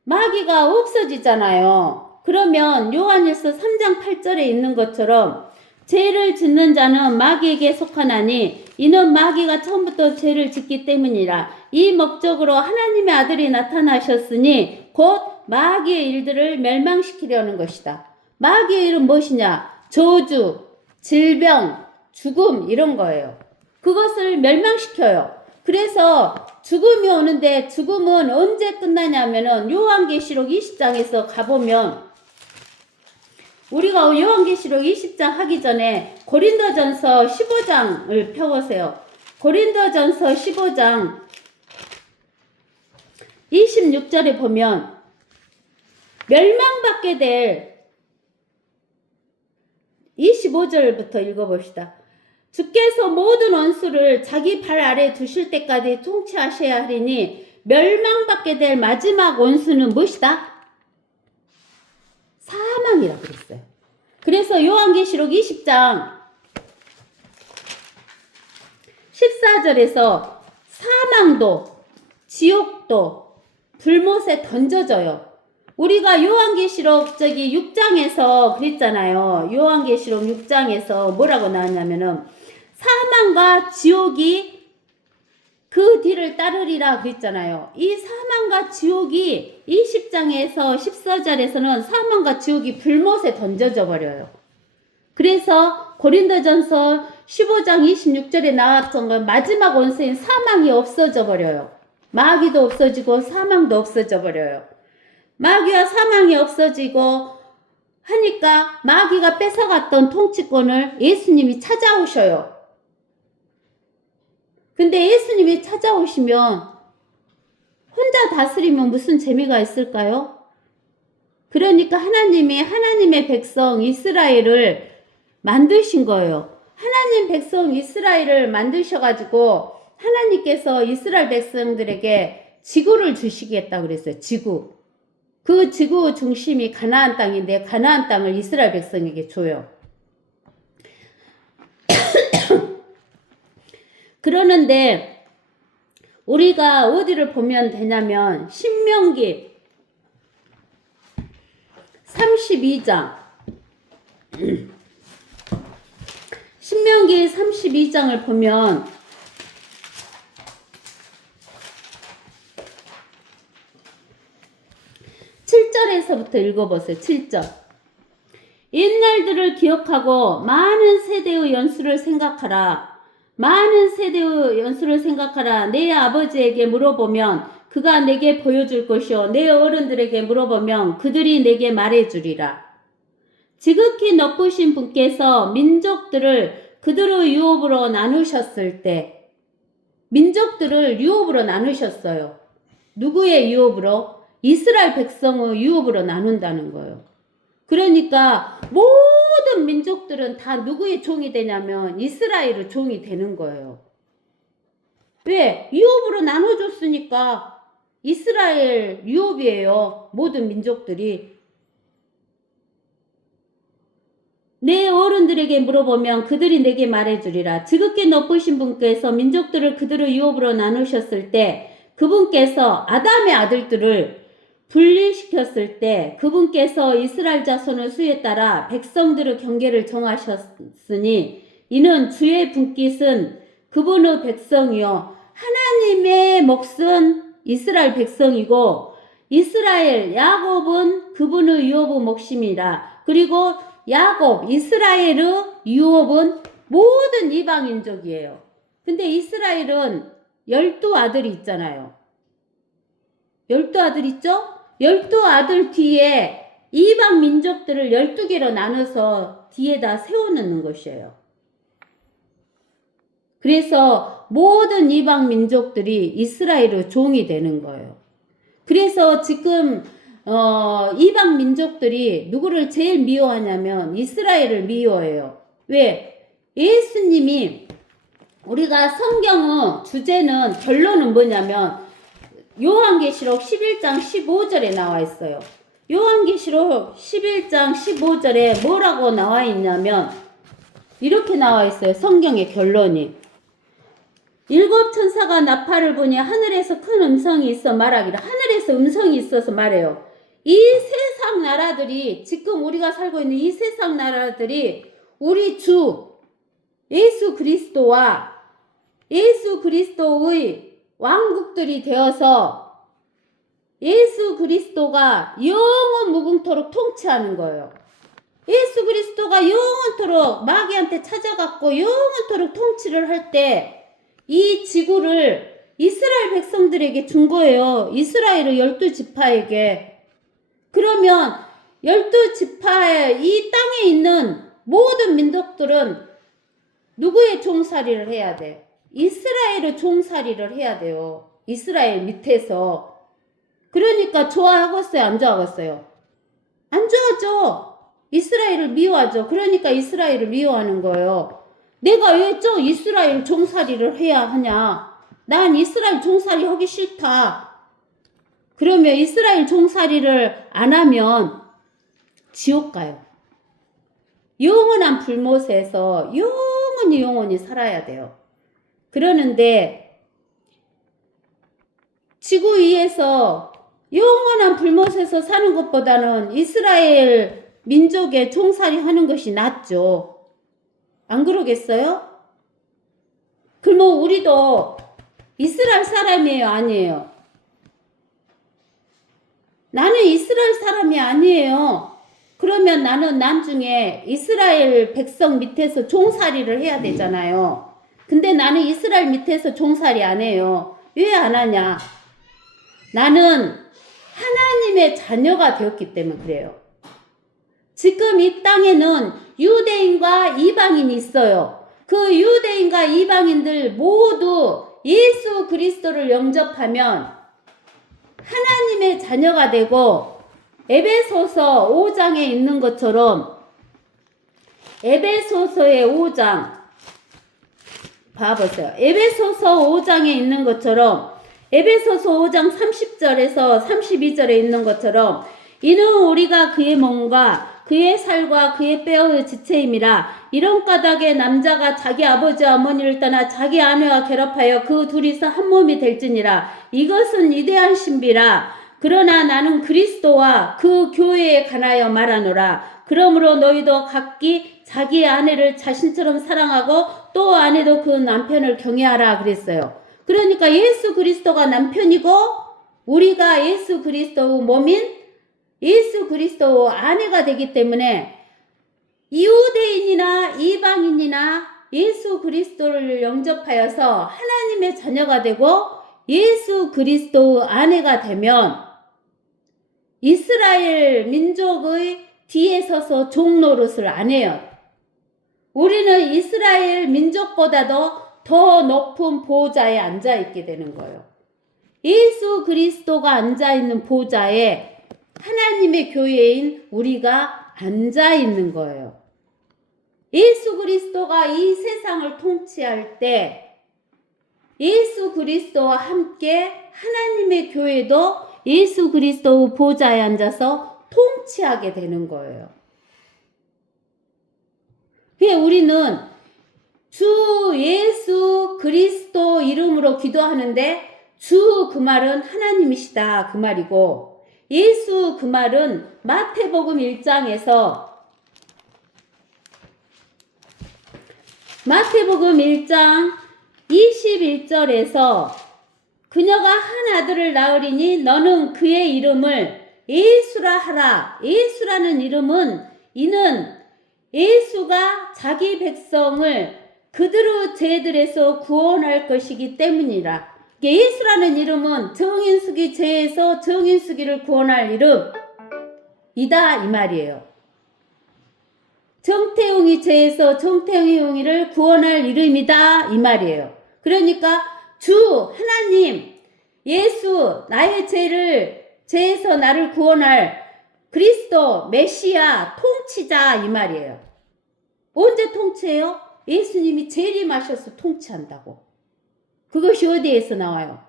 마귀가 없어지잖아요. 그러면 요한일서 3장 8절에 있는 것처럼 죄를 짓는 자는 마귀에게 속하나니 이는 마귀가 처음부터 죄를 짓기 때문이라. 이 목적으로 하나님의 아들이 나타나셨으니 곧 마귀의 일들을 멸망시키려는 것이다. 마귀의 일은 무엇이냐? 저주, 질병, 죽음 이런 거예요. 그것을 멸망시켜요. 그래서 죽음이 오는데 죽음은 언제 끝나냐면은 요한계시록 20장에서 가보면 우리가 요한계시록 20장 하기 전에 고린도전서 15장을 펴보세요. 고린도전서 15장 26절에 보면 멸망받게 될 25절부터 읽어봅시다. 주께서 모든 원수를 자기 발 아래 두실 때까지 통치하셔야 하리니 멸망받게 될 마지막 원수는 무엇이다? 사망이라고 그랬어요. 그래서 요한계시록 20장 14절에서 사망도 지옥도 불못에 던져져요. 우리가 요한계시록 6장에서 그랬잖아요. 요한계시록 6장에서 뭐라고 나왔냐면은 사망과 지옥이 그 뒤를 따르리라 그랬잖아요. 이 사망과 지옥이 20장에서 14절에서는 사망과 지옥이 불못에 던져져 버려요. 그래서 고린도전서 15장 26절에 나왔던 건 마지막 원수인 사망이 없어져 버려요. 마귀도 없어지고 사망도 없어져 버려요. 마귀와 사망이 없어지고 하니까 마귀가 뺏어갔던 통치권을 예수님이 찾아오셔요. 근데 예수님이 찾아오시면 혼자 다스리면 무슨 재미가 있을까요? 그러니까 하나님이 하나님의 백성 이스라엘을 만드신 거예요. 하나님 백성 이스라엘을 만드셔가지고 하나님께서 이스라엘 백성들에게 지구를 주시겠다 그랬어요. 지구. 그 지구 중심이 가나안 땅인데 가나안 땅을 이스라엘 백성에게 줘요. 그러는데 우리가 어디를 보면 되냐면 신명기 32장 신명기 32장을 보면 (7절에서부터) 읽어보세요. 7절. 옛날들을 기억하고 많은 세대의 연수를 생각하라. 많은 세대의 연수를 생각하라. 내 아버지에게 물어보면 그가 내게 보여줄 것이요 내 어른들에게 물어보면 그들이 내게 말해주리라. 지극히 높으신 분께서 민족들을 그들의 유업으로 나누셨을 때 민족들을 유업으로 나누셨어요. 누구의 유업으로? 이스라엘 백성의 유업으로 나눈다는 거예요. 그러니까 모든 민족들은 다 누구의 종이 되냐면 이스라엘의 종이 되는 거예요. 왜? 유업으로 나눠줬으니까 이스라엘 유업이에요. 모든 민족들이. 내 어른들에게 물어보면 그들이 내게 말해주리라. 지극히 높으신 분께서 민족들을 그들의 유업으로 나누셨을 때 그분께서 아담의 아들들을 분리시켰을 때 그분께서 이스라엘 자손의 수에 따라 백성들의 경계를 정하셨으니 이는 주의 분깃은 그분의 백성이요 하나님의 몫은 이스라엘 백성이고 이스라엘 야곱은 그분의 유업의 몫입니다. 그리고 야곱 이스라엘의 유업은 모든 이방인족이에요. 근데 이스라엘은 12아들이 있잖아요. 12아들 있죠? 12아들 뒤에 이방 민족들을 12개로 나눠서 뒤에다 세워놓는 것이에요. 그래서 모든 이방 민족들이 이스라엘의 종이 되는 거예요. 그래서 지금 이방 민족들이 누구를 제일 미워하냐면 이스라엘을 미워해요. 왜? 예수님이 우리가 성경의 주제는 결론은 뭐냐면 요한계시록 11장 15절에 나와 있어요. 요한계시록 11장 15절에 뭐라고 나와 있냐면 이렇게 나와 있어요. 성경의 결론이. 7 천사가 나팔을 부니 하늘에서 큰 음성이 있어 말하기를. 하늘에서 음성이 있어서 말해요. 이 세상 나라들이 지금 우리가 살고 있는 이 세상 나라들이 우리 주 예수 그리스도와 예수 그리스도의 왕국들이 되어서 예수 그리스도가 영원 무궁토록 통치하는 거예요. 예수 그리스도가 영원토록 마귀한테 찾아갔고 영원토록 통치를 할 때 이 지구를 이스라엘 백성들에게 준 거예요. 이스라엘의 12지파에게. 그러면 12지파의 이 땅에 있는 모든 민족들은 누구의 종살이를 해야 돼? 이스라엘의 종살이를 해야 돼요. 이스라엘 밑에서. 그러니까 좋아하겠어요? 안 좋아하겠어요? 안 좋아하죠. 이스라엘을 미워하죠. 그러니까 이스라엘을 미워하는 거예요. 내가 왜 저 이스라엘 종살이를 해야 하냐? 난 이스라엘 종살이 하기 싫다. 그러면 이스라엘 종살이를 안 하면 지옥 가요. 영원한 불못에서 영원히 살아야 돼요. 그러는데 지구 위에서 영원한 불못에서 사는 것보다는 이스라엘 민족의 종살이 하는 것이 낫죠. 안 그러겠어요? 그러면 우리도 이스라엘 사람이에요, 아니에요? 나는 이스라엘 사람이 아니에요. 그러면 나는 나중에 이스라엘 백성 밑에서 종살이를 해야 되잖아요. 근데 나는 이스라엘 밑에서 종살이 안 해요. 왜 안 하냐? 나는 하나님의 자녀가 되었기 때문에 그래요. 지금 이 땅에는 유대인과 이방인이 있어요. 그 유대인과 이방인들 모두 예수 그리스도를 영접하면 하나님의 자녀가 되고, 에베소서 5장에 있는 것처럼, 에베소서의 5장 봐보세요. 에베소서 5장에 있는 것처럼, 에베소서 5장 30절에서 32절에 있는 것처럼, 이는 우리가 그의 몸과 그의 살과 그의 뼈의 지체임이라. 이런 까닭에 남자가 자기 아버지와 어머니를 떠나 자기 아내와 결합하여 그 둘이서 한 몸이 될지니라. 이것은 위대한 신비라. 그러나 나는 그리스도와 그 교회에 관하여 말하노라. 그러므로 너희도 각기 자기 아내를 자신처럼 사랑하고 또 아내도 그 남편을 경외하라 그랬어요. 그러니까 예수 그리스도가 남편이고 우리가 예수 그리스도의 몸인 예수 그리스도 아내가 되기 때문에 이후대인이나 이방인이나 예수 그리스도를 영접하여서 하나님의 자녀가 되고 예수 그리스도의 아내가 되면 이스라엘 민족의 뒤에 서서 종 노릇을 안 해요. 우리는 이스라엘 민족보다도 더 높은 보좌에 앉아 있게 되는 거예요. 예수 그리스도가 앉아 있는 보좌에 하나님의 교회인 우리가 앉아 있는 거예요. 예수 그리스도가 이 세상을 통치할 때 예수 그리스도와 함께 하나님의 교회도 예수 그리스도 보좌에 앉아서 통치하게 되는 거예요. 그래서 우리는 주 예수 그리스도 이름으로 기도하는데 주 그 말은 하나님이시다 그 말이고, 예수 그 말은 마태복음 1장에서 마태복음 1장 21절에서 그녀가 한 아들을 낳으리니 너는 그의 이름을 예수라 하라. 예수라는 이름은 이는 예수가 자기 백성을 그들의 죄들에서 구원할 것이기 때문이라. 예수라는 이름은 정인숙이 죄에서 정인숙이를 구원할 이름이다 이 말이에요. 정태웅이 죄에서 정태웅이를 구원할 이름이다 이 말이에요. 그러니까 주 하나님 예수 나의 죄에서 나를 구원할 그리스도 메시아 통치자 이 말이에요. 언제 통치해요? 예수님이 재림하셔서 통치한다고. 그것이 어디에서 나와요?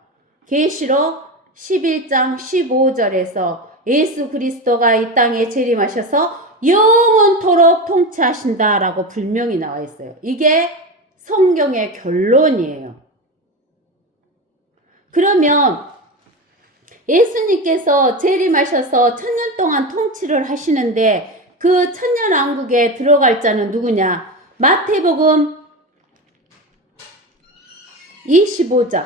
계시록 11장 15절에서 예수 그리스도가 이 땅에 재림하셔서 영원토록 통치하신다라고 분명히 나와 있어요. 이게 성경의 결론이에요. 그러면 예수님께서 재림하셔서 1000년 동안 통치를 하시는데 그 천년왕국에 들어갈 자는 누구냐? 마태복음 25장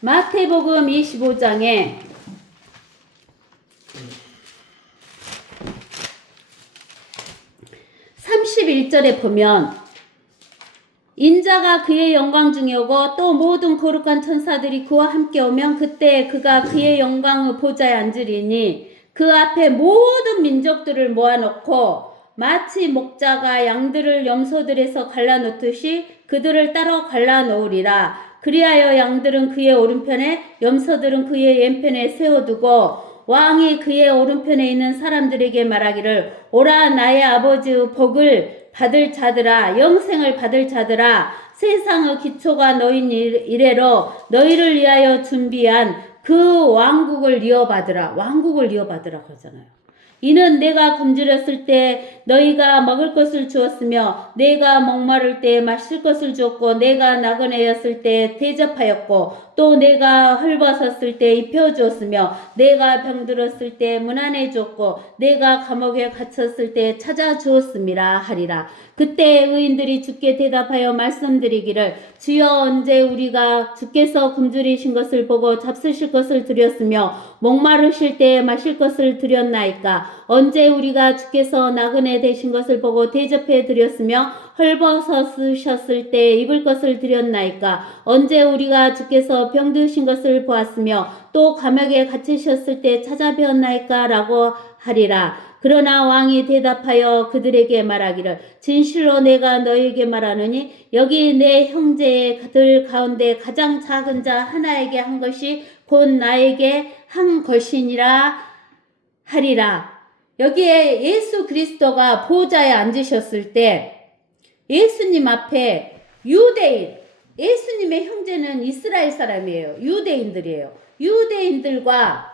마태복음 25장에 31절에 보면 인자가 그의 영광 중에 오고 또 모든 거룩한 천사들이 그와 함께 오면 그때 그가 그의 영광의 보좌에 앉으리니 그 앞에 모든 민족들을 모아놓고 마치 목자가 양들을 염소들에서 갈라놓듯이 그들을 따로 갈라놓으리라. 그리하여 양들은 그의 오른편에 염소들은 그의 왼편에 세워두고 왕이 그의 오른편에 있는 사람들에게 말하기를 오라 나의 아버지의 복을 받을 자들아 영생을 받을 자들아 세상의 기초가 너인 이래로 너희를 위하여 준비한 그 왕국을 이어받으라. 왕국을 이어받으라 그러잖아요. 이는 내가 굶주렸을 때 너희가 먹을 것을 주었으며 내가 목마를 때 마실 것을 주었고 내가 나그네였을 때 대접하였고 또 내가 헐벗었을 때 입혀주었으며 내가 병들었을 때 문안해 주었고 내가 감옥에 갇혔을 때 찾아주었음이라 하리라. 그때 의인들이 주께 대답하여 말씀드리기를 주여 언제 우리가 주께서 굶주리신 것을 보고 잡수실 것을 드렸으며 목마르실 때 마실 것을 드렸나이까. 언제 우리가 주께서 나그네 되신 것을 보고 대접해 드렸으며 헐벗으셨을 때 입을 것을 드렸나이까. 언제 우리가 주께서 병드신 것을 보았으며 또 감옥에 갇히셨을 때 찾아뵈었나이까 라고 하리라. 그러나 왕이 대답하여 그들에게 말하기를 진실로 내가 너희에게 말하노니 여기 내 형제들 가운데 가장 작은 자 하나에게 한 것이 곧 나에게 한 것이니라 하리라. 여기에 예수 그리스도가 보좌에 앉으셨을 때 예수님 앞에 유대인, 예수님의 형제는 이스라엘 사람이에요. 유대인들이에요. 유대인들과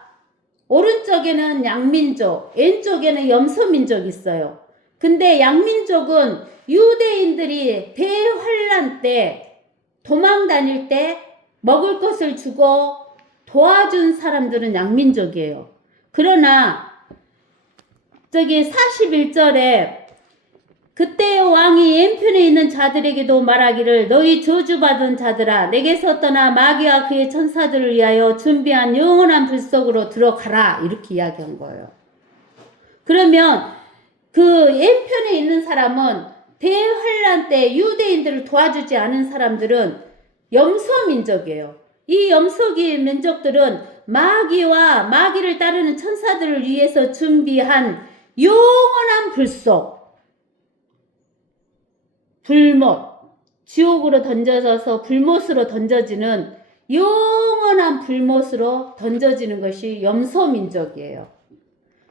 오른쪽에는 양민족, 왼쪽에는 염소민족이 있어요. 근데 양민족은 유대인들이 대환란 때 도망 다닐 때 먹을 것을 주고 도와준 사람들은 양민족이에요. 그러나 저기 41절에 그때 왕이 왼편에 있는 자들에게도 말하기를 너희 저주받은 자들아 내게서 떠나 마귀와 그의 천사들을 위하여 준비한 영원한 불 속으로 들어가라 이렇게 이야기한 거예요. 그러면 그 왼편에 있는 사람은 대환란 때 유대인들을 도와주지 않은 사람들은 염소민족이에요. 이 염소민족들은 마귀와 마귀를 따르는 천사들을 위해서 준비한 영원한 불 속 불못, 지옥으로 던져져서 불못으로 던져지는 영원한 불못으로 던져지는 것이 염소민족이에요.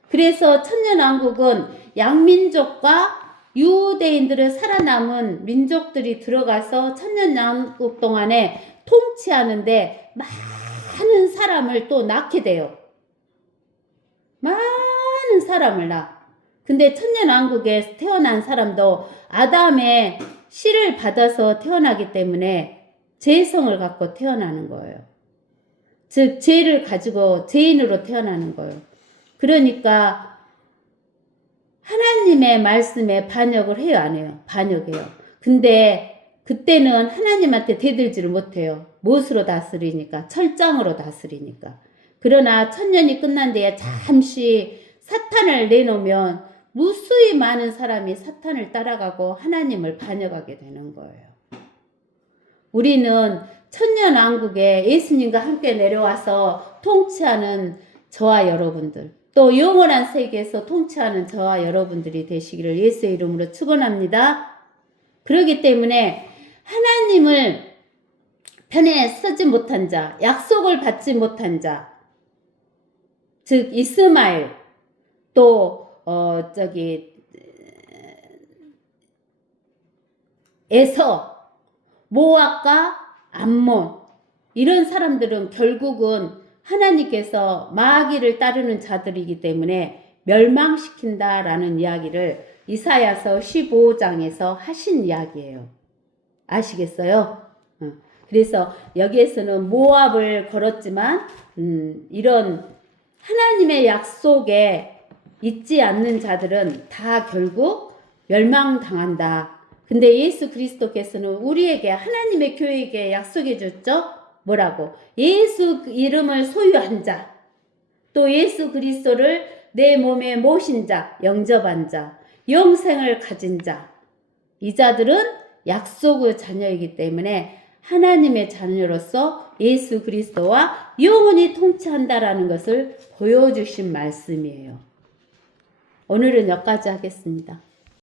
그래서 천년왕국은 양민족과 유대인들을 살아남은 민족들이 들어가서 천년왕국 동안에 통치하는데 많은 사람을 또 낳게 돼요. 많은 사람을 낳아. 근데 천년왕국에 태어난 사람도 아담의 씨를 받아서 태어나기 때문에 죄성을 갖고 태어나는 거예요. 즉 죄를 가지고 죄인으로 태어나는 거예요. 그러니까 하나님의 말씀에 반역을 해요, 안 해요? 반역해요. 근데 그때는 하나님한테 대들지를 못해요. 무엇으로 다스리니까? 철장으로 다스리니까. 그러나 천년이 끝난 뒤에 잠시 사탄을 내놓으면 무수히 많은 사람이 사탄을 따라가고 하나님을 반역하게 되는 거예요. 우리는 천년왕국에 예수님과 함께 내려와서 통치하는 저와 여러분들, 또 영원한 세계에서 통치하는 저와 여러분들이 되시기를 예수의 이름으로 축원합니다. 그렇기 때문에 하나님을 편에 서지 못한 자, 약속을 받지 못한 자, 즉 이스마엘, 또 에서, 모압과 암몬 이런 사람들은 결국은 하나님께서 마귀를 따르는 자들이기 때문에 멸망시킨다라는 이야기를 이사야서 15장에서 하신 이야기예요. 아시겠어요? 그래서 여기에서는 모압을 걸었지만 이런 하나님의 약속에 잊지 않는 자들은 다 결국 멸망당한다. 근데 예수 그리스도께서는 우리에게 하나님의 교회에게 약속해 줬죠. 뭐라고? 예수 이름을 소유한 자, 또 예수 그리스도를 내 몸에 모신 자, 영접한 자, 영생을 가진 자, 이 자들은 약속의 자녀이기 때문에 하나님의 자녀로서 예수 그리스도와 영원히 통치한다라는 것을 보여주신 말씀이에요. 오늘은 여기까지 하겠습니다.